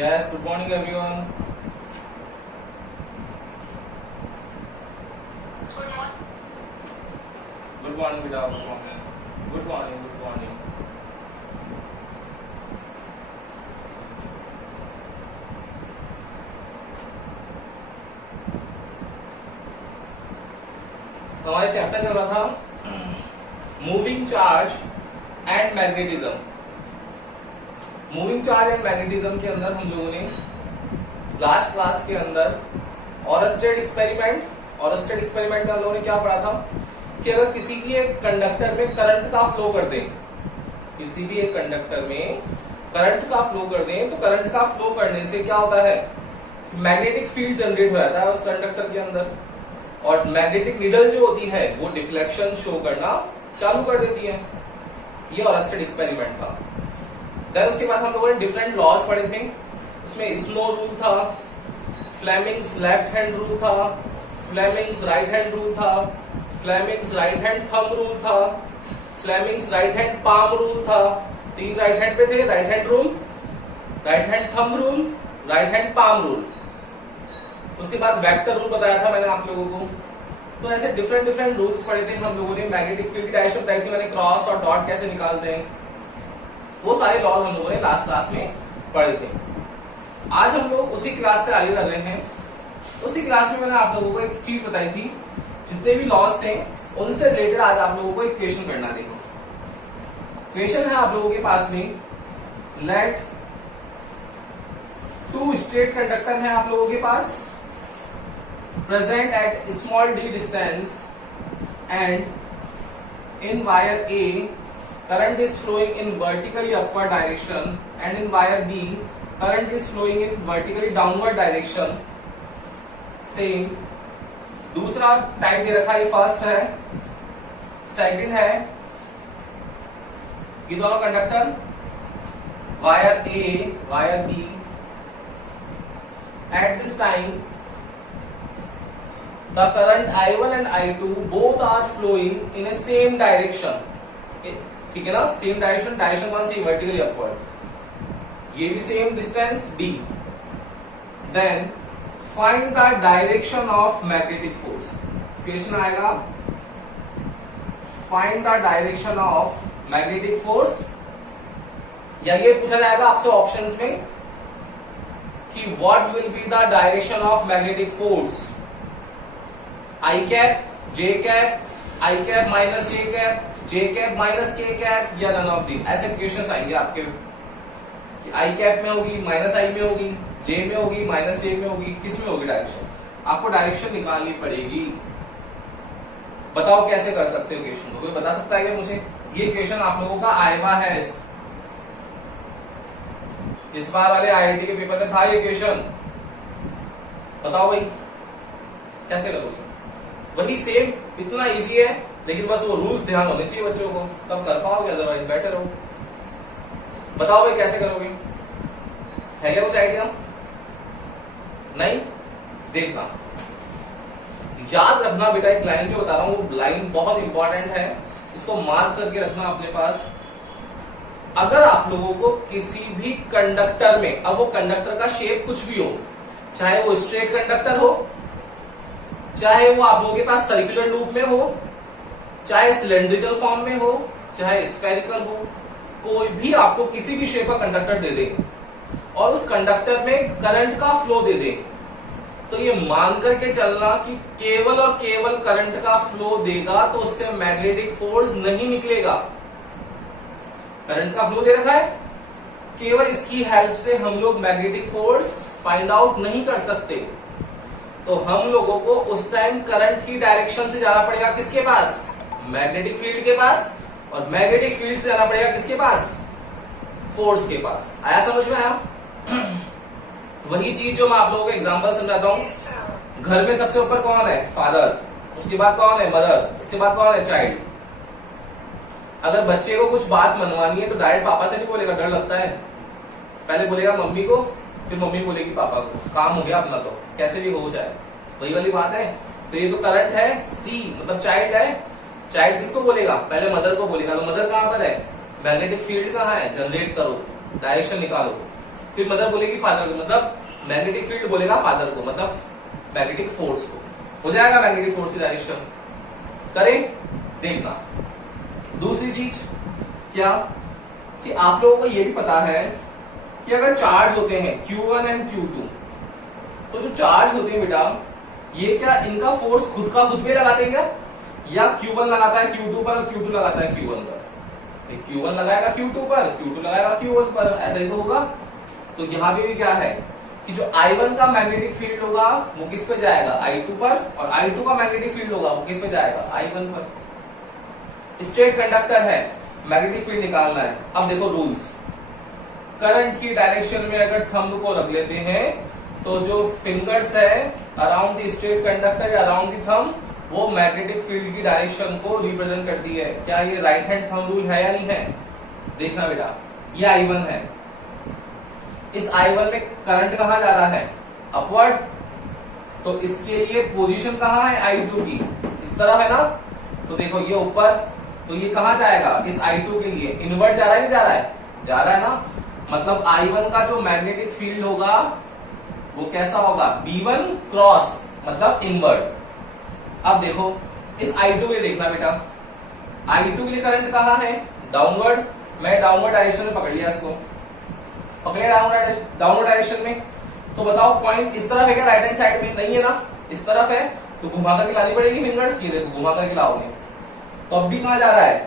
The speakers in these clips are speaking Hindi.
Yes, good morning everyone. Good morning बेटा, good morning. Good morning, good morning. हमारे चैप्टर चल रहा था moving charge and magnetism. Moving charge and magnetism के अंदर हम लोगों ने लास्ट क्लास के अंदर ऑरस्टेड एक्सपेरिमेंट में हम लोगों ने क्या पढ़ा था कि अगर किसी भी एक कंडक्टर में करंट का फ्लो कर दें, किसी भी एक कंडक्टर में करंट का फ्लो कर दें, तो करंट का फ्लो करने से क्या होता है, मैग्नेटिक फील्ड जनरेट हो जाता है उस कंडक्टर के अंदर, और मैग्नेटिक नीडल जो होती है वो डिफ्लेक्शन शो करना चालू कर देती है। ये ऑरस्टेड एक्सपेरिमेंट था। देन उसके बाद हम लोगों ने डिफरेंट लॉज पढ़े थे। उसमें स्नो रूल था, फ्लेमिंग्स लेफ्ट हैंड रूल था, फ्लेमिंग्स राइट हैंड रूल था, Fleming's right hand thumb rule था, Fleming's right hand palm rule था। तीन राइट हैंड पे थे, right hand rule, right hand thumb rule, right hand palm rule. उसके बाद वेक्टर रूल बताया था मैंने आप लोगों को। तो ऐसे डिफरेंट रूल्स पढ़े थे हम लोगों ने। मैग्नेटिक फील्ड डायरेक्शन बताई थी मैंने, क्रॉस और डॉट कैसे निकालते हैं, वो सारे लॉज हम लोगों ने लास्ट क्लास में पढ़े थे। आज हम लोग उसी क्लास से आगे कर रहे हैं। उसी क्लास में मैंने आप लोगों को एक चीज बताई थी, जितने भी लॉज थे उनसे रिलेटेड आज आप लोगों को एक क्वेश्चन करना। देखो क्वेश्चन है आप लोगों के पास में, लेट टू स्ट्रेट कंडक्टर है आप लोगों के पास, present at small d distance, and in wire a current is flowing in vertically upward direction, and in wire B current is flowing in vertically downward direction. Same दूसरा टाइप दे रखा है, फर्स्ट है, सेकंड है, ये दोनों conductor wire A wire B, at this time the current I1 and I2 both are flowing in a same direction. ठीक है ना, सेम डायरेक्शन, डायरेक्शन कौन सी, वर्टिकली अपवर्ड, ये भी same distance d। Then find the direction of magnetic force. Question आएगा find the direction of magnetic force, या ये पूछा जाएगा आपसे ऑप्शंस में कि what will be the direction of magnetic force, i cap, j cap, i cap minus j cap, j cap minus k cap, या नन ऑफ दी। ऐसे क्वेश्चंस आएंगे आपके कि आई कैप में होगी, माइनस आई में होगी, जे में होगी, माइनस जे में होगी, किस में होगी डायरेक्शन, आपको डायरेक्शन निकालनी पड़ेगी। बताओ कैसे कर सकते हो क्वेश्चन को, कोई बता सकता है क्या मुझे? ये क्वेश्चन आप लोगों का आएगा है, इस बार वाले IIT के पेपर में था ये क्वेश्चन। बताओ भाई कैसे करोगे? वही सेम, इतना इजी है, लेकिन बस वो रूल्स ध्यान होने चाहिए बच्चों को, तब कर पाओगे, अदरवाइज बैठे रहो। बताओ भाई कैसे करोगे, है क्या कुछ आइडिया? नहीं? देखना, याद रखना बेटा, एक लाइन जो बता रहा हूं वो लाइन बहुत इंपॉर्टेंट है, इसको मार्क करके रखना अपने पास। अगर आप लोगों को किसी भी कंडक्टर में, अब वो कंडक्टर का शेप कुछ भी हो, चाहे वो स्ट्रेट कंडक्टर हो, चाहे वो आप लोगों के पास सर्कुलर लूप में हो, चाहे सिलेंड्रिकल फॉर्म में हो, चाहे स्फेरिकल हो, कोई भी आपको किसी भी शेप का कंडक्टर दे दे और उस कंडक्टर में करंट का फ्लो दे दे, तो ये मान करके चलना कि केवल और केवल करंट का फ्लो देगा, तो उससे मैग्नेटिक फोर्स नहीं निकलेगा। करंट का फ्लो दे रखा है, केवल इसकी हेल्प से हम लोग मैग्नेटिक फोर्स फाइंड आउट नहीं कर सकते। तो हम लोगों को उस टाइम करंट की डायरेक्शन से जाना पड़ेगा किसके पास, मैग्नेटिक फील्ड के पास, और मैग्नेटिक फील्ड से जाना पड़ेगा किसके पास, फोर्स के पास। आया समझ में? आया? वही चीज जो मैं आप लोगों को एग्जांपल समझाता हूं। घर में सबसे ऊपर कौन है, फादर, उसके बाद कौन है, मदर, उसके बाद कौन है, चाइल्ड। अगर बच्चे को कुछ बात मनवानी है तो डायरेक्ट पापा से नहीं बोलेगा, डर लगता है, पहले बोलेगा मम्मी को, फिर मम्मी बोलेगी पापा को, काम हो गया अपना, तो कैसे भी हो जाए, वही वाली बात है। तो ये तो करंट है, सी मतलब चाइल्ड है, चाइल्ड किसको बोलेगा, पहले मदर को बोलेगा, तो मदर कहां पर है, मैग्नेटिक फील्ड कहां है, जनरेट करो, डायरेक्शन निकालो। फिर मदर बोलेगी फादर को, मतलब मैग्नेटिक फील्ड बोलेगा फादर को, मतलब मैग्नेटिक फोर्स को। हो जाएगा मैग्नेटिक फोर्स की डायरेक्शन। करें, देखना। दूसरी चीज क्या कि आप लोगों को यह भी पता है कि अगर चार्ज होते हैं Q1 एंड Q2, तो जो चार्ज होते हैं बेटा, ये क्या इनका फोर्स खुद का खुद पे लगाते हैं क्या, या Q1 लगाता है Q2 पर और Q2 लगाता है Q1 पर? Q1 लगाएगा Q2 पर, Q2 लगाएगा Q1 पर, ऐसा ही तो होगा। तो यहां पे भी क्या है कि जो I1 का मैग्नेटिक फील्ड होगा वो किस पे जाएगा, I2 पर, और I2 का मैग्नेटिक फील्ड होगा वो किस पे जाएगा, I1 पर। स्ट्रेट कंडक्टर है, मैग्नेटिक फील्ड निकालना है। अब देखो रूल्स, करंट की डायरेक्शन में अगर थंब को रख लेते हैं तो जो फिंगर्स है अराउंड द स्ट्रेट कंडक्टर या अराउंड द थंब, वो मैग्नेटिक फील्ड की डायरेक्शन को रिप्रेजेंट करती है। क्या ये राइट हैंड थंब रूल है या नहीं है? देखना बेटा, ये I1 है, इस I1 में करंट कहां जा रहा है, अपवर्ड, तो इसके लिए पोजीशन कहां है I2 की, इस तरफ है ना। तो देखो ये ऊपर, तो ये कहां जाएगा, इस I2 के लिए इनवर्ट जा रहा है, नहीं जा रहा है, जा रहा है ना। मतलब I1 का जो मैग्नेटिक फील्ड होगा वो कैसा होगा, B1 क्रॉस, मतलब इनवर्ट। अब देखो इस I2 के लिए देखना बेटा, I2 के लिए करंट कहां है, डाउनवर्ड। मैं डाउनवर्ड डायरेक्शन में पकड़ लिया इसको, पकड़े डाउनवर्ड डायरेक्शन में। तो बताओ पॉइंट इस तरफ है क्या, राइट हैंड साइड में? नहीं है ना, इस तरफ है, तो घुमा करके लानी पड़ेगी फिंगर्स। ये देखो घुमा करके लाओगे तो अब भी कहां जा रहा है,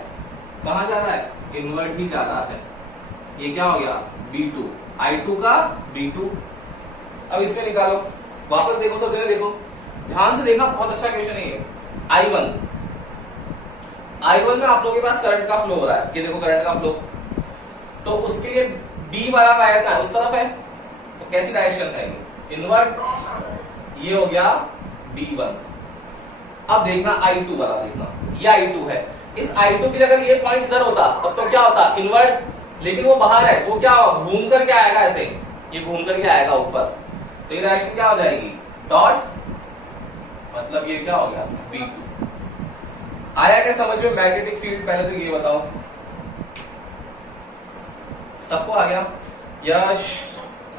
कहां जा रहा है, इनवर्ट ही जा रहा है। ये क्या हो गया, B2, I2 का B2। अब इसमें निकालो, वापस देखो, सब जगह देखो, ध्यान से देखना, बहुत अच्छा क्वेश्चन है ये। I1 में आप लोगों के पास करंट का फ्लो हो रहा है, ये देखो करंट का फ्लो, तो उसके लिए B वाला वायर का उस तरफ है, तो कैसी डायरेक्शन है, इनवर्ट। ये हो गया B1। अब देखना I2 वाला, देखना ये I2 है, इस I2 की जगह ये पॉइंट इधर होता तब तो क्या होता, इनवर्ट, लेकिन वो बाहर है, तो क्या घूम कर के आएगा, ऐसे ये घूम करके आएगा ऊपर, तो ये डायरेक्शन क्या हो जाएगी, डॉट, मतलब ये क्या हो गया, B2। आया क्या समझ में मैग्नेटिक फील्ड? पहले तो ये बताओ, सबको आ गया? यश,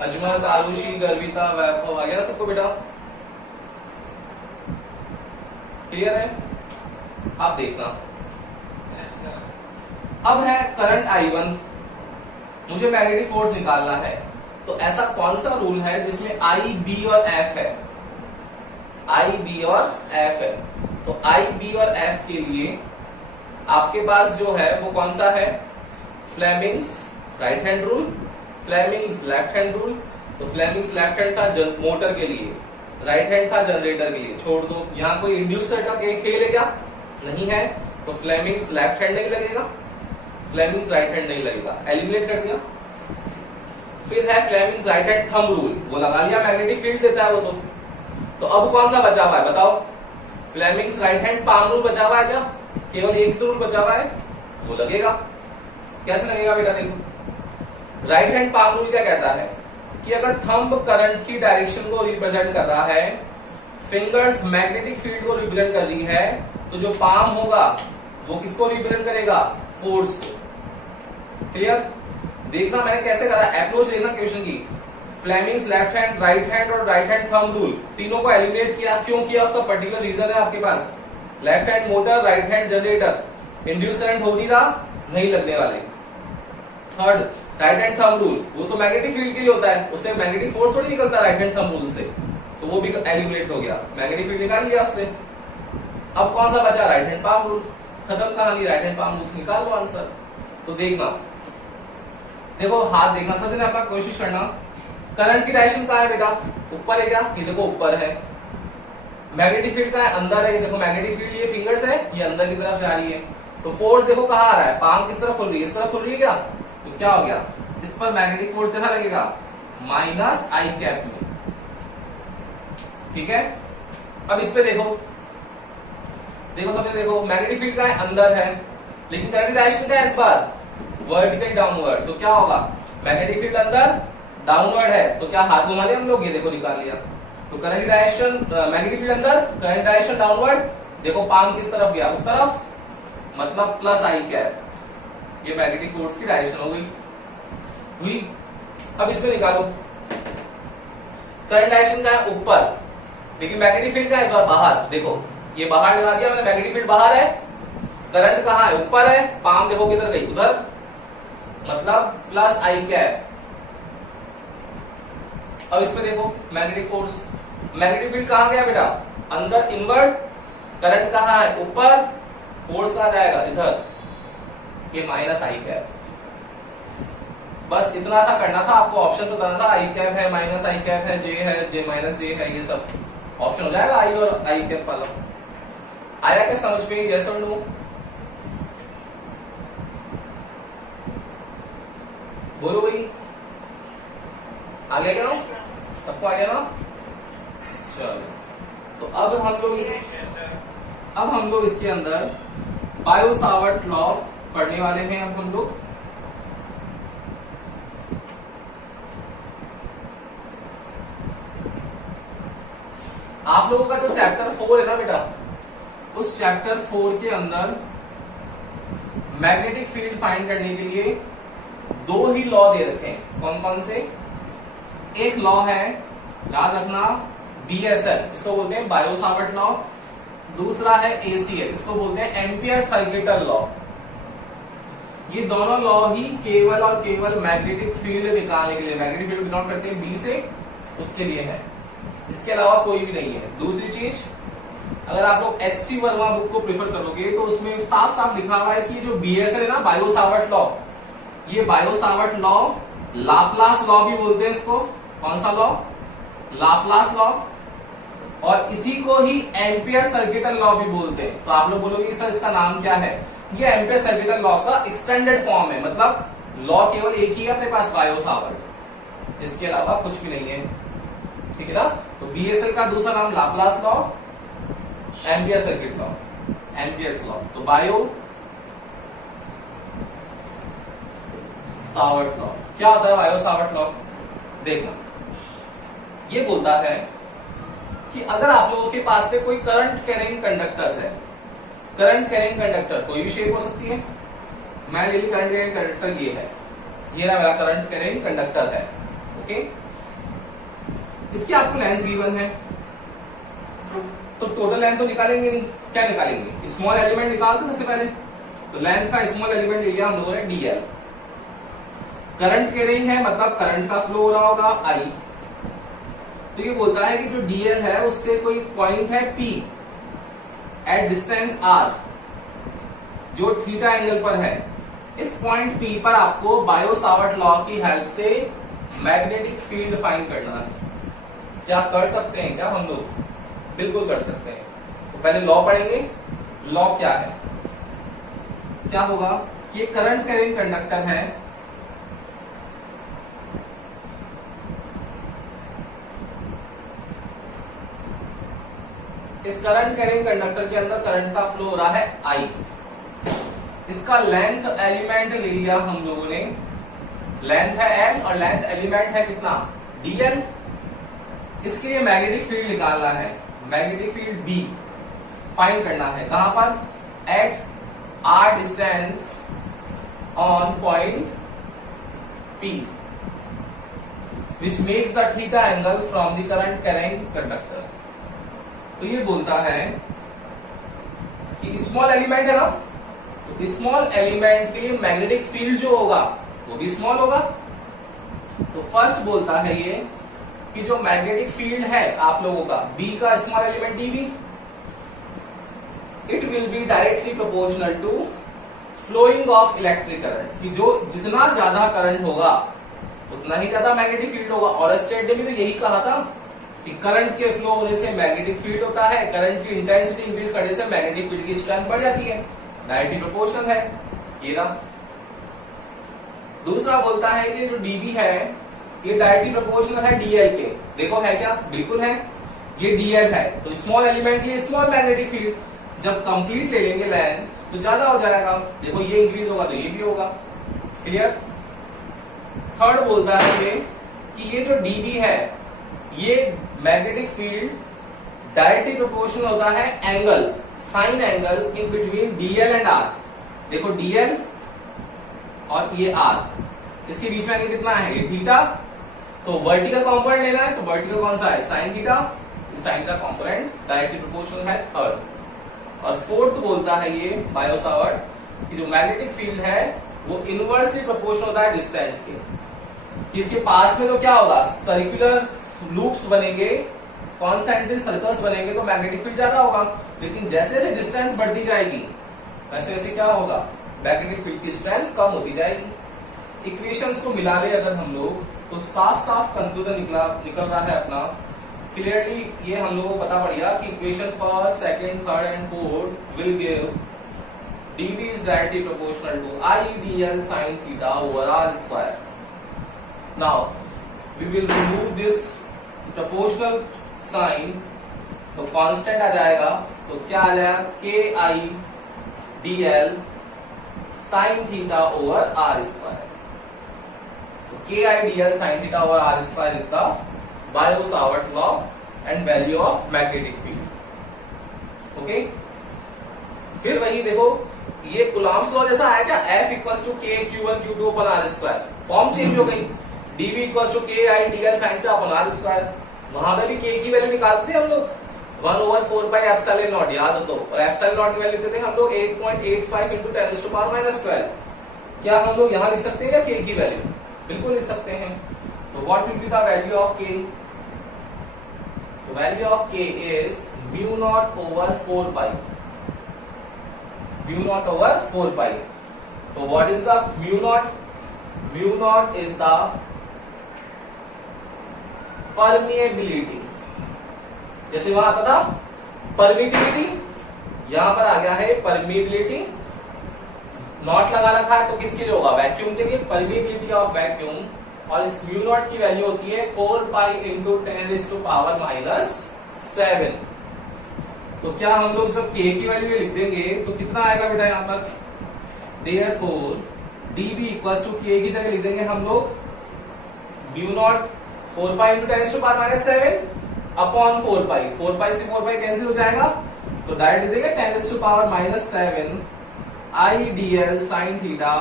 अजमत, आरुषि, गर्विता, वैभव, आ गया ना सबको बेटा? क्लियर है? आप देखना, अब है करंट I1, मुझे मैग्नेटिक फोर्स निकालना है, तो ऐसा कौन सा रूल है जिसमें I, B और F है, I, B और F है। तो I, B और F के लिए आपके पास जो है वो कौन सा है, Fleming's right hand rule, Fleming's left hand rule. तो फ्लेमिंग्स लेफ्ट हैंड था मोटर के लिए, राइट हैंड था जनरेटर के लिए। छोड़ दो, यहाँ कोई इंड्यूस करंट का खेल है क्या, नहीं है, तो फ्लेमिंग्स लेफ्ट हैंड नहीं लगेगा, फ्लेमिंग्स राइट हैंड नहीं लगेगा, एलिमिनेट कर दिया। फिर है Fleming's right hand thumb rule, वो लगा लिया, मैग्नेटिक फील्ड देता है वो। तो अब कौन सा बचा हुआ है बताओ, Fleming's right hand palm rule बचा हुआ है क्या, केवल एक तो रूल बचा हुआ है, वो लगेगा। कैसे लगेगा बेटा, देखो राइट हैंड पाम रूल क्या कहता है कि अगर थंब करंट की डायरेक्शन को रिप्रेजेंट कर रहा है, फिंगर्स मैग्नेटिक फील्ड को रिप्रेजेंट कर रही है, तो जो पाम होगा वो किसको रिप्रेजेंट करेगा, फोर्स को। क्लियर? देखना मैंने कैसे करा, अप्रोच देखना क्वेश्चन की। Fleming's left hand, right hand और राइट हैंड थंब रूल, तीनों को एलिमिनेट किया। क्यों किया, उसका पर्टिकुलर रीजन है आपके पास। Left hand motor, right hand generator, induce current हो नहीं रहा, नहीं लगने वाले। Third, right hand thumb rule, वो तो मैग्नेटिक फील्ड के लिए होता है, उससे मैग्नेटिक फोर्स थोड़ी निकलता राइट हैंड थंब रूल से, तो वो भी एलिमिनेट हो गया, मैग्नेटिक फील्ड निकाल लिया उससे। अब कौन सा बचा, राइट हैंड पाम रूल। खत्म कहानी, राइट हैंड पाम रूल से निकाल लो आंसर। तो देखना, देखो हाथ देखना, सब ने अपना कोशिश करना। करंट की डायरेक्शन कहां है बेटा, ऊपर है क्या, ये देखो ऊपर है। मैग्नेटिक फील्ड कहां है, अंदर है, ये देखो मैग्नेटिक फील्ड, ये फिंगर्स है, ये अंदर की तरफ जा रही है। तो फोर्स देखो कहां आ रहा है, पाम किस तरफ खुल रही है, इस तरफ खुल रही है क्या, तो क्या हो गया, इस पर मैग्नेटिक फोर्स कैसा लगेगा, माइनस I कैप में। ठीक है, अब इस पे देखो, देखो सबने देखो, मैग्नेटिक फील्ड का है, अंदर है, लेकिन करंट डायरेक्शन का है इस बार वर्टिकल डाउनवर्ड। तो क्या होगा, मैग्नेटिक फील्ड अंदर डाउनवर्ड है, तो क्या हाथ घुमा लिया हम लोग, ये देखो निकाल लिया। तो करंट डायरेक्शन, मैग्नेटिक फील्ड अंदर, करंट डायरेक्शन डाउनवर्ड, देखो पाम किस तरफ गया, उस तरफ, मतलब प्लस I कैप। ये मैग्नेटिक फोर्स की डायरेक्शन हो गई, हुई। अब इसमें निकालो, करंट डायरेक्शन का है ऊपर, लेकिन मैग्नेटिक फील्ड का है इस बार बाहर। देखो ये बाहर लगा दिया मैंने, मैग्नेटिक फील्ड बाहर है, करंट कहाँ है, ऊपर है, पाम देखो किधर गई, उधर, मतलब प्लस आई कैप। अब इसमें देखो मैग्नेटिक फोर्स, मैग्नेटिक फील्ड कहां गया बेटा, अंदर इनवर्ड, करंट कहां है ऊपर, फोर्स कहां जाएगा इधर, ये माइनस आई कैप। बस इतना सा करना था आपको, ऑप्शन बताना था, आई कैप है, माइनस आई कैप है, जे है, जे माइनस जे है, ये सब ऑप्शन हो जाएगा आई और आई कैप वाला। आया क्या समझ में, यस और नो? बोलो भाई, आ गया क्या, सबको आ गया ना? चलो तो अब हम लोग इसके अंदर बायो सावर्ट लॉ पढ़ने वाले हैं। अब हम लोग आप लोगों का जो चैप्टर 4 है ना बेटा, उस चैप्टर 4 के अंदर मैग्नेटिक फील्ड फाइंड करने के लिए 2 ही लॉ दे रखे हैं। कौन कौन से? एक लॉ है, याद रखना, बीएसएल, इसको बोलते हैं बायो सावर्ट लॉ। दूसरा है एसीएल, इसको बोलते हैं एम्पियर सर्किटल लॉ। ये दोनों लॉ ही केवल और केवल मैग्नेटिक फील्ड निकालने के लिए, मैग्नेटिक फील्ड डिनोट करते हैं बी से, उसके लिए है, इसके अलावा कोई भी नहीं है। दूसरी चीज, अगर आप लोग एचसी वर्मा बुक को प्रेफर करोगे तो उसमें साफ साफ लिखा हुआ है कि जो बीएसएल है ना, बायो सावर्ट लॉ, ये Biot Savart law Laplace law भी बोलते हैं इसको। कौन सा लॉ? Laplace law. और इसी को ही एम्पियर सर्किटल लॉ भी बोलते हैं। तो आप लोग बोलोगे सर इसका नाम क्या है? ये एम्पियर सर्किटल लॉ का एक्सटेंडेड फॉर्म है, मतलब लॉ केवल एक ही है अपने पास, बायो सावर्ट, इसके अलावा कुछ भी नहीं है, ठीक है ना? तो बीएसएल का दूसरा नाम Laplace law, ampere circuit law, Ampere's law. तो बायो सावर्ट लॉ क्या होता है? बायो सावर्ट लॉ देखना, ये बोलता है कि अगर आप लोगों के पास में कोई करंट कैरिंग कंडक्टर है, करंट कैरिंग कंडक्टर कोई भी शेप हो सकती है, मैं ले ली करंट कैरिंग कंडक्टर, ये है, ये ना मेरा करंट कैरिंग कंडक्टर है, ओके। इसकी आपको लेंथ V1 है, तो टोटल लेंथ तो निकालेंगे नहीं, क्या निकालेंगे? स्मॉल एलिमेंट निकालते सबसे पहले, तो लेंथ का स्मॉल एलिमेंट ले लिया हम लोगों ने DL। करंट कैरिंग है मतलब करंट का फ्लो हो रहा होगा I, तो ये बोलता है कि जो DL है उससे कोई पॉइंट है P एट डिस्टेंस R, जो थीटा एंगल पर है, इस पॉइंट P पर आपको बायो सावर्ट लॉ की हेल्प से मैग्नेटिक फील्ड फाइंड करना है। क्या कर सकते हैं क्या हम लोग? बिल्कुल कर सकते हैं। तो पहले लॉ पढ़ेंगे। लॉ क्या है? क्या होगा कि ये करंट कैरिंग कंडक्टर है, इस करंट कैरिंग कंडक्टर के अंदर करंट का फ्लो हो रहा है I, इसका लेंथ एलिमेंट ले लिया हम लोगों ने, लेंथ है L और लेंथ एलिमेंट है कितना? DL। इसके लिए मैग्नेटिक फील्ड निकालना है, मैग्नेटिक फील्ड B फाइंड करना है, कहां पर? At R distance on point P which makes the theta angle from the current carrying conductor। तो ये बोलता है कि स्मॉल एलिमेंट है ना, तो स्मॉल एलिमेंट के लिए मैग्नेटिक फील्ड जो होगा वो भी स्मॉल होगा। तो फर्स्ट बोलता है ये कि जो मैग्नेटिक फील्ड है आप लोगों का B का small element dB, it will be directly proportional to flowing of electric current, कि जो जितना ज्यादा करंट होगा उतना ही ज्यादा मैग्नेटिक फील्ड होगा। और स्टेट ने भी तो यही कहा था कि करंट के फ्लो होने से मैग्नेटिक फील्ड होता है, करंट की इंटेंसिटी इंक्रीज करने से मैग्नेटिक फील्ड की स्ट्रेंथ बढ़ जाती है, डायरेक्टली प्रोपोर्शनल है ये रहा। दूसरा बोलता है कि जो dB है ये डायरेक्टली प्रोपोर्शनल है DL के, देखो है क्या? बिल्कुल है, ये DL है, तो स्मॉल एलिमेंट के लिए स्मॉल मैग्नेटिक फील्ड, जब कंप्लीट ले लेंगे लेंथ तो ज्यादा हो जाएगा, देखो ये इंक्रीज होगा तो ये भी होगा, क्लियर। थर्ड बोलता है ये कि ये जो dB है ये मैग्नेटिक फील्ड डायरेक्टली प्रोपोर्शनल होता है angle, sign angle in between DL and R। देखो DL और ये R, इसके बीच में आगे कितना है, ये थीटा। तो वर्टिकल कंपोनेंट लेना है, तो वर्टिकल कौन सा है, साइन थीटा। साइन का कंपोनेंट डायरेक्टली प्रोपोर्शनल है थर्ड। और फोर्थ बोलता है ये बायो सावर्ट कि जो मैग्नेटिक फील्ड है वो इनवर्सली प्रोपोर्शनल होता है डिस्टेंस के। इसके पास में तो क्या होगा, सर्कुलर लूप्स बनेंगे, कॉन्सेंट्रिक सर्कल्स बनेंगे, तो मैग्नेटिक फील्ड ज्यादा होगा। लेकिन जैसे जैसे डिस्टेंस बढ़ती जाएगी वैसे वैसे क्या होगा, मैग्नेटिक फील्ड की स्ट्रेंथ कम होती जाएगी। इक्वेशंस को मिला ले अगर हम लोग तो साफ साफ कंक्लूजन निकल रहा है अपना क्लियरली। ये हम लोगों को पता पड़ गया कि equation first, second, third and fourth will give dv is directly proportional to I dl sin theta over r square. Now we will remove this proportional sign, तो कांस्टेंट आ जाएगा, तो क्या आ जाएगा, k I dl sin theta over r square. तो k I dl sin theta over r square is the Biot-Savart law and value of magnetic field. Okay, फिर वही देखो ये कुलाम्स लॉ जैसा है क्या, F equals to K Q1 Q2 upon R square, form change हो गई, dv इक्वल्स टू के I dl sine theta upon R square. वहां पे भी k की वैल्यू निकालते थे हम लोग 1/4 पाई एप्सिलॉन नॉट, याद हो तो, और एप्सिलॉन नॉट की वैल्यू लेते थे हम लोग 8.85 इंटू 10⁻⁻12। क्या हम लोग यहां लिख सकते हैं क्या k की वैल्यू, बिल्कुल लिख सकते हैं। तो what will be the value of k, value of k is mu naught over 4 pi, mu naught over 4 पाई। तो what is the mu naught, mu naught is the permeability, जैसे वहां आता था परमिटिविटी, यहां पर आ गया है परमिएबिलिटी। नॉट लगा रखा है तो किसके लिए होगा, वैक्यूम के लिए, परमिएबिलिटी ऑफ वैक्यूम। और इस म्यू नॉट की वैल्यू होती है 4 पाई इंटू 10⁻⁻7। तो क्या हम लोग जब k की वैल्यू लिख देंगे तो कितना आएगा बेटा यहां पर, therefore dv equals to k की जगह लिख देंगे हम लोग mu naught 4 pi into 10⁻⁻7 upon 4 pi, 4 pi से 4 पाई कैंसिल हो जाएगा, तो डायरेक्ट लिख देंगे 10⁻⁻7 I dl sin theta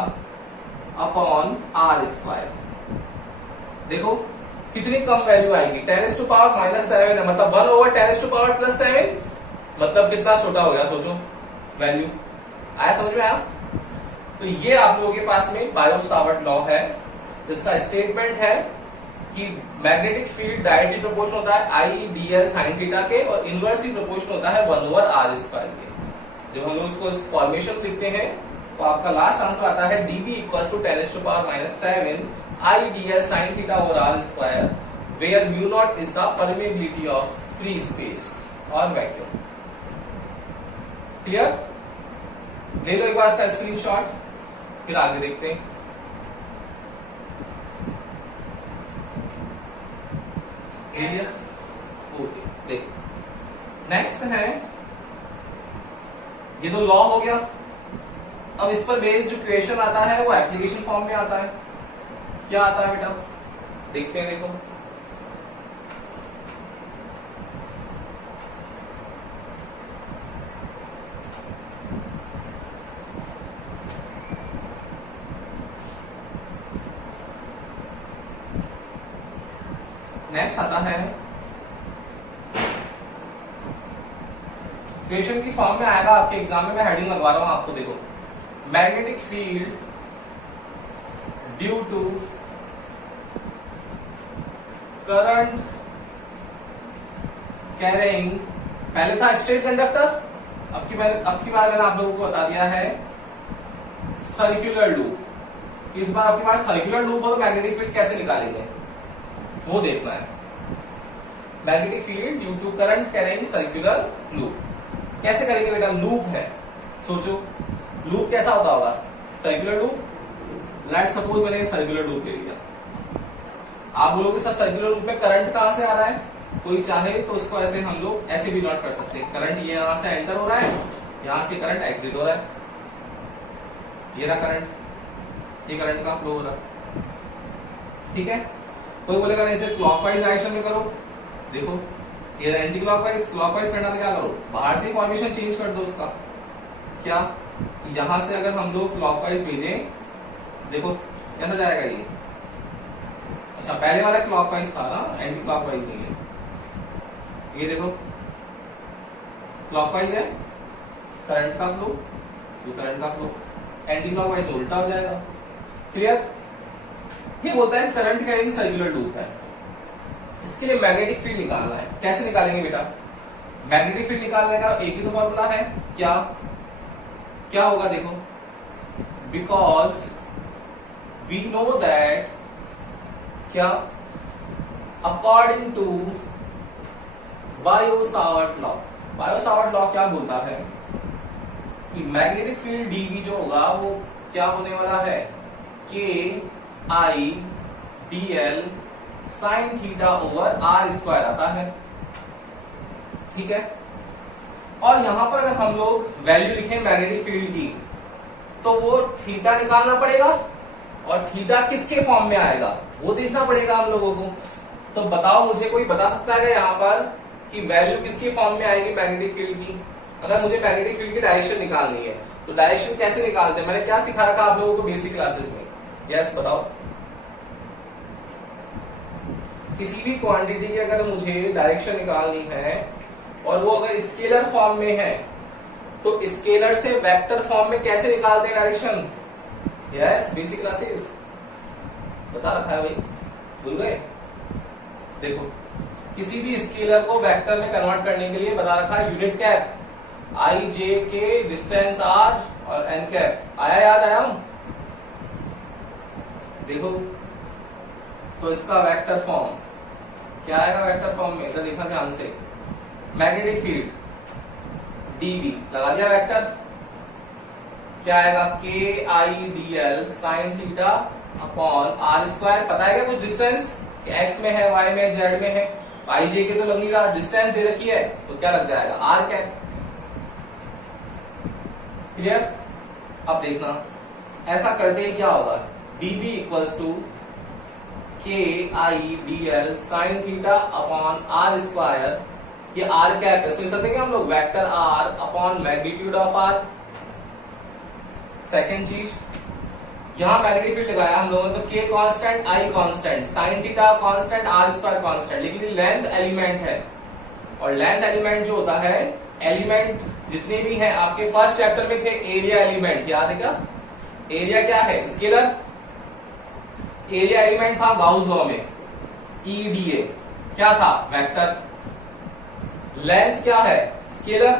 upon r square. देखो कितनी कम वैल्यू आएगी, 10⁻⁻7 है, मतलब 1/10⁻+7, मतलब कितना छोटा हो गया, सोचो वैल्यू। आया समझ में आया। तो ये आप लोगों के पास में बायो-सावर्ट लॉ है, जिसका स्टेटमेंट है कि मैग्नेटिक फील्ड डायरेक्टली प्रोपोर्शनल होता है आई dl sin थीटा के, और इनवर्सली प्रोपोर्शनल होता है 1/r स्क्वायर के। जब हम लोग इसको फॉर्मेशन लिखते हैं तो आपका लास्ट आंसर आता है dv equals to 10⁻⁻7 I dl sin theta over r square, where mu naught is the permeability of free space और वैक्यूम। क्लियर, ले लो एक बार इसका स्क्रीनशॉट, फिर आगे देखते हैं। ओके, देखो नेक्स्ट है, ये तो लॉ हो गया। अब इस पर बेस्ड इक्वेशन आता है, वो एप्लीकेशन फॉर्म में आता है। क्या आता है बेटा, देखते हैं, देखो नेक्स्ट आता है, इक्वेशन की फॉर्म में आएगा आपके एग्जाम में, मैं हेडिंग लगवा रहा हूं आपको, देखो magnetic field due to current carrying, पहले था स्ट्रेट कंडक्टर, अब की बार मैंने आप लोगों को बता दिया है सर्कुलर लूप। इस बार आपके पास सर्कुलर लूप हो तो मैग्नेटिक फील्ड कैसे निकालेंगे वो देखना है। Magnetic field due to current carrying circular loop कैसे करेंगे बेटा, लूप है, सोचो लूप कैसा होता होगा, सर्कुलर लूप। लेट सपोज मैंने सर्कुलर लूप ले लिया, आप बोलोगे सर सर्कुलर लूप में करंट कहां से आ रहा है, कोई चाहे तो उसको ऐसे हम लोग ऐसे भी नोट कर सकते हैं, करंट ये यहां से एंटर हो रहा है, यहां से करंट एग्जिट हो रहा है, ये रहा करंट, ये करंट का फ्लो हो रहा है, ठीक है। कोई बोलेगा नहीं सर क्लॉकवाइज डायरेक्शन में करो, देखो ये एंटी क्लॉकवाइज, क्लॉकवाइज करना तो क्या करो, बाहर से फॉर्मेशन चेंज कर दो उसका। क्या, यहां से अगर हम लोग क्लॉकवाइज भेजें, देखो कैसा जाएगा ये? अच्छा पहले वाला क्लॉकवाइज था ना, एंटी क्लॉकवाइज नहीं है। ये देखो क्लॉकवाइज है करंट का फ्लो, ये करंट का फ्लो, एंटी क्लॉकवाइज तो उल्टा हो जाएगा। क्लियर? ये बोलता है करंट कैरिंग सर्कुलर लूप है, इसके लिए मैग्नेटिक फील्ड निकालना है। कैसे निकालेंगे बेटा? मैग्नेटिक फील्ड निकालने का एक ही तो फॉर्मूला है, क्या क्या होगा देखो, बिकॉज वी नो दैट, क्या, according to Biot Savart law. Biot Savart law क्या बोलता है कि मैग्नेटिक फील्ड डीवी जो होगा वो क्या होने वाला है, K I D L sine theta over are square आता है। ठीक है, और यहां पर अगर हम लोग वैल्यू लिखें मैग्नेटिक फील्ड की, तो वो थीटा निकालना पड़ेगा, और थीटा किसके फॉर्म में आएगा वो देखना पड़ेगा हम लोगों को। तो बताओ मुझे, कोई बता सकता है यहाँ पर कि वैल्यू किसके फॉर्म में आएगी मैग्नेटिक फील्ड की? अगर मुझे मैग्नेटिक फील्ड की डायरेक्शन निकालनी है तो डायरेक्शन कैसे निकालते हैं? मैंने क्या सिखाया था आप लोगों को बेसिक क्लासेस में? यस बताओ। किसी भी क्वांटिटी की अगर मुझे डायरेक्शन निकालनी है और वो अगर स्केलर फॉर्म में है, तो स्केलर से वेक्टर फॉर्म में कैसे निकालते हैं डायरेक्शन? यस बेसिक क्लासेस बता रखा है भाई, भूल गए? देखो किसी भी स्केलर को वेक्टर में कन्वर्ट करने के लिए बता रखा है यूनिट कैप, आई जे के डिस्टेंस आर और एन कैप। आया याद आया? देखो तो इसका वेक्टर फॉर्म क्या आएगा वेक्टर फॉर्म में? इधर देखना ध्यान से, मैग्नेटिक फील्ड डीबी लगा दिया वेक्टर, क्या आएगा, K I D L sine theta upon R square. पता है क्या कुछ डिस्टेंस, एक्स में है, वाई में, जेड में है, आई जे के तो लग नहीं रहा, डिस्टेंस दे रखी है तो क्या लग जाएगा, आर कैप। क्लियर? अब देखना ऐसा करते ही क्या होगा, डीबी इक्वल्स टू के I D L sine theta upon R square, ये आर कैप है, इसमें सकते हम लोग vector R upon magnitude of R. Second चीज, यहां मैग्नेटिक फील्ड लगाया हम लोगों ने, तो K constant, I constant, sine theta constant, R square constant, लेकिन लेंथ एलिमेंट है, और लेंथ एलिमेंट जो होता है, एलिमेंट जितने भी हैं आपके फर्स्ट चैप्टर में थे एरिया एलिमेंट, याद है क्या? एरिया क्या है? स्केलर। एरिया एलिमेंट था गाउस लॉ में, ईडीए क्या था? वेक्टर। लेंथ क्या है? स्केलर।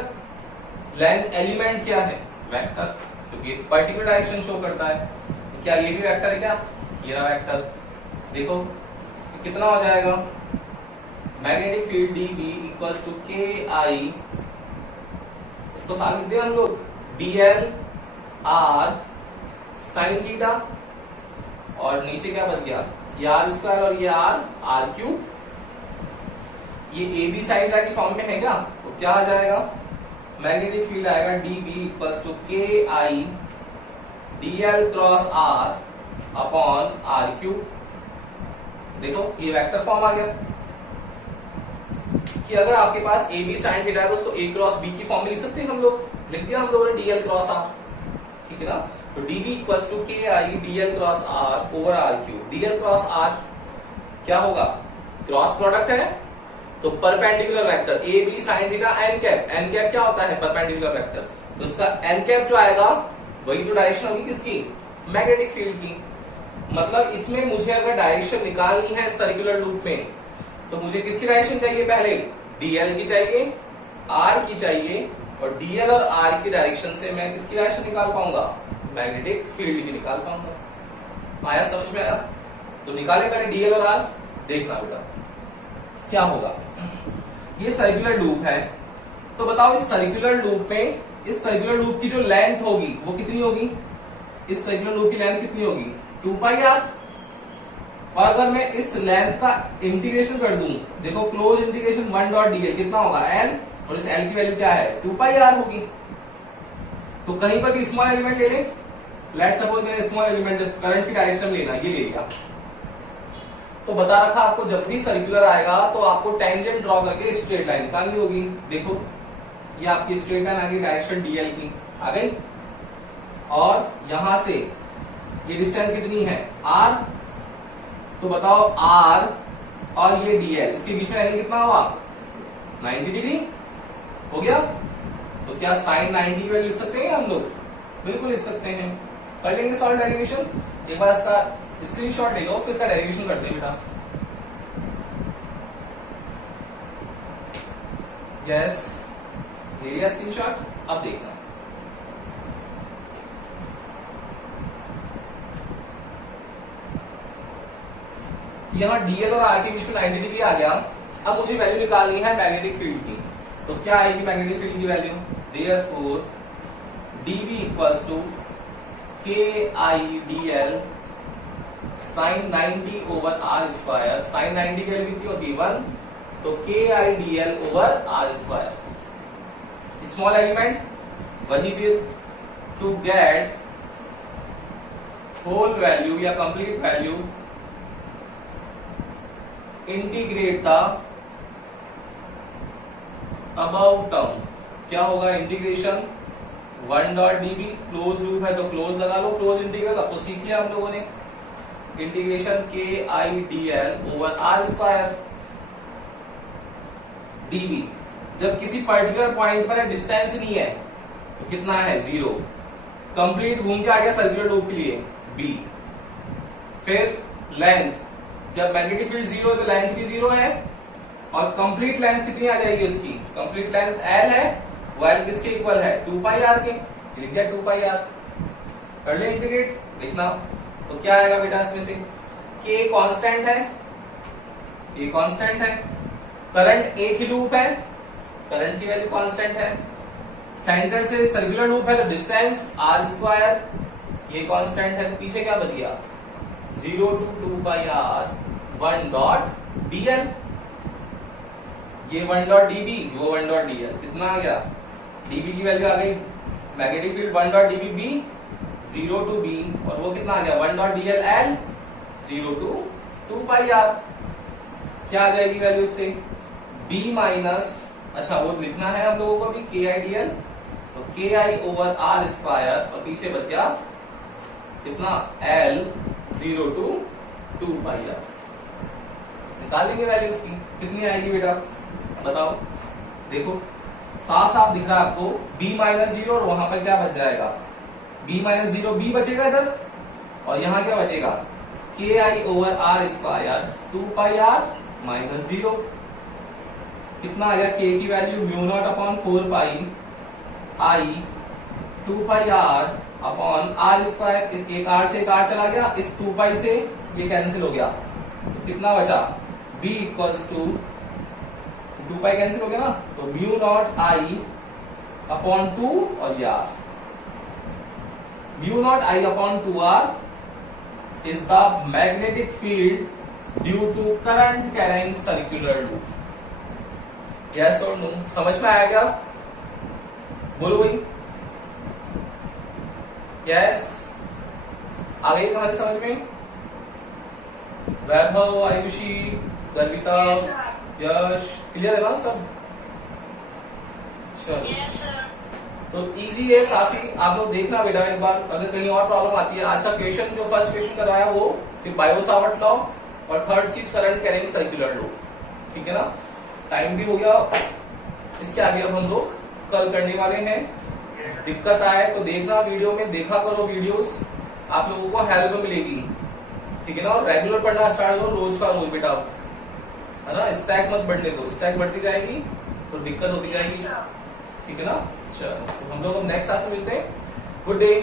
लेंथ एलिमेंट क्या है? वेक्टर, क्योंकि पर्टिकुलर डायरेक्शन शो करता है। तो क्या ये भी वेक्टर है? क्या ये रहा वेक्टर। देखो तो कितना हो जाएगा, magnetic field DB equals to के आई, इसको साथ लिखते हैं हम लोग, डीएल आर साइन थीटा, और नीचे क्या बच गया, ये आर स्क्वायर और ये आर क्यूब। ये ए बी साइन ला की फॉर्म में है क्या? तो क्या आ जाएगा, मैग्नेटिक फील्ड आएगा डीबी इक्वल्स टू के i d l cross r upon r cube. देखो ये वेक्टर फॉर्म आ गया कि अगर आपके पास ए बी साइन थीटा है तो उसको ए क्रॉस बी की फॉर्म में लिख सकते हैं हम लोग, लिख दिया हम लोगों ने डीएल क्रॉस आर। ठीक है ना? तो डीबी इक्वल्स टू के i d l cross r over r cube. D l cross r क्या होगा, क्रॉस प्रोडक्ट है, तो perpendicular vector a b sine theta n cap. N cap क्या होता है? Perpendicular vector. तो इसका एन कैप जो आएगा वही जो डायरेक्शन होगी किसकी, मैग्नेटिक फील्ड की। मतलब इसमें मुझे अगर डायरेक्शन निकालनी है सर्कुलर लूप में, तो मुझे किसकी डायरेक्शन चाहिए, पहले डीएल की चाहिए, आर की चाहिए, और डीएल और आर की डायरेक्शन से मैं किसकी डायरेक्शन निकाल पाऊंगा, मैग्नेटिक फील्ड की निकाल पाऊंगा। आया समझ में आया? तो निकाले पहले डीएल और आर, देखना बेटा क्या होगा। ये सर्कुलर लूप है, तो बताओ इस सर्कुलर लूप में, इस सर्कुलर लूप की जो लेंथ होगी वो कितनी होगी, इस सर्कुलर लूप की लेंथ कितनी होगी, 2 पाई आर। और अगर मैं इस लेंथ का इंटीग्रेशन कर दूं, देखो क्लोज इंटीग्रेशन 1 डॉट डीएल कितना होगा, एल, और इस एल की वैल्यू क्या है, 2 पाई आर होगी। तो कहीं पर भी स्मॉल एलिमेंट ले ले, लेट्स सपोज मैंने स्मॉल एलिमेंट करंट की डायरेक्शन लेना, ये ले लिया, तो बता रखा आपको जब भी सर्कुलर आएगा तो आपको टेंजेंट ड्रॉ करके स्ट्रेट लाइन निकालनी होगी। देखो ये आपकी स्ट्रेट लाइन आ गई, डायरेक्शन डीएल की आ गई, और यहां से ये डिस्टेंस कितनी है r, तो बताओ r और ये dl, इसके बीच में एंगल कितना हुआ 90 डिग्री हो गया। तो क्या साइन 90 की वैल्यू लिख सकते हैं हम लोग? बिल्कुल लिख सकते हैं। कर लेंगे सॉल्व डेरिवेशन। एक बार इसका स्क्रीनशॉट ले लो, फिर इसका डेरिवेशन करते हैं बेटा। यस, ले लिया स्क्रीनशॉट। अब देखना, यहाँ डीएल और आर के बीच में 90 डिग्री आ गया। अब मुझे वैल्यू निकालनी है मैग्नेटिक फील्ड की। तो क्या आएगी मैग्नेटिक फील्ड की value? Therefore dv equals to के I D L sine 90 over are square. Sine 90 की वैल्यू कितनी होती है 1, तो k I D L over are square. Small element वही, फिर टू गेट होल वैल्यू या complete value integrate the above term. क्या होगा integration 1 dot d B, close loop है तो क्लोज लगा लो, क्लोज इंटीग्रल अब तो सीख लिया हम लोगों ने। Integration K I D L over are square DB. जब किसी पर्टिकुलर पॉइंट पर डिस्टेंस नहीं है तो कितना है 0, कंप्लीट घूम के आ गया सर्कुलर लूप के लिए b। फिर लेंथ, जब मैग्नेटिक फील्ड 0 है तो लेंथ भी 0 है, और कंप्लीट लेंथ कितनी आ जाएगी उसकी? कंप्लीट लेंथ l है, वो l किसके इक्वल है 2 पाई r के, लिख दिया 2 पाई r। कर ले इंटीग्रेट, देखना तो क्या आएगा बेटा इसमें से? k कांस्टेंट है, k कांस्टेंट है, करंट एक ही लूप है, करंट की वैल्यू कांस्टेंट है, सेंटर से सर्कुलर लूप है तो डिस्टेंस r स्क्वायर ये कांस्टेंट है। पीछे क्या बच गया 0 to 2 pi r 1 dot dl, ये 1 डॉट db, वो 1 डॉट dl। कितना आ गया? db की वैल्यू आ गई magnetic field 1 dot db b, 0 to b, और वो कितना आ गया 1 dot dl l, 0 to 2 pi r। क्या आ जाएगी वैल्यू इससे? b माइनस, अच्छा वो लिखना है हम लोगों को भी के आई डी एल, तो k I over are square, और पीछे बच गया कितना l, 0 to 2 पाई r। निकालेंगे वैल्यू इसकी, कितनी आएगी बेटा बताओ? देखो साफ साफ दिख रहा है आपको, b माइनस 0, और वहां पर क्या बच जाएगा b माइनस 0, b बचेगा इधर, और यहाँ क्या बचेगा K I over are square 2 pi r minus 0। कितना आ गया? k की value mu naught upon 4 pi I 2 pi r upon R square. इस एक r से एक r चला गया, इस 2 पाई से ये कैंसिल हो गया, तो कितना बचा b equals to 2 pi cancel हो गया ना, तो म्यू नॉट आई अपॉन 2 और ये r, mu naught I upon 2r is the magnetic field due to current carrying circular loop. Yes और नो? समझ में आया क्या? बोलो भाई यस। आ गई तुम्हारी समझ में? वैभव, आयुषी, गर्विता, यश, क्लियर है ना सब? चलो तो इजी है काफी, आप लोग देखना बेटा एक बार, अगर कहीं और प्रॉब्लम आती है। आज का क्वेश्चन जो फर्स्ट क्वेश्चन कराया वो, फिर बायो-सावर्ट लॉ, और थर्ड चीज करंट कैरिंग सर्कुलर लूप। ठीक है ना? टाइम भी हो गया, इसके आगे अब हम लोग कल करने वाले हैं। दिक्कत आए तो देखना वीडियो में, देखा करो वीडियोस, आप लोगों को हेल्प मिलेगी। ठीक है ना? और रेगुलर पढ़ना स्टार्ट करो, रोज का रोज बेटा, है ना? स्टैक मत बढ़ने दो, स्टैक बढ़ती जाएगी तो दिक्कत होती जाएगी। ठीक है ना? चलो तो हम लोग नेक्स्ट क्लास में मिलते हैं। Good day.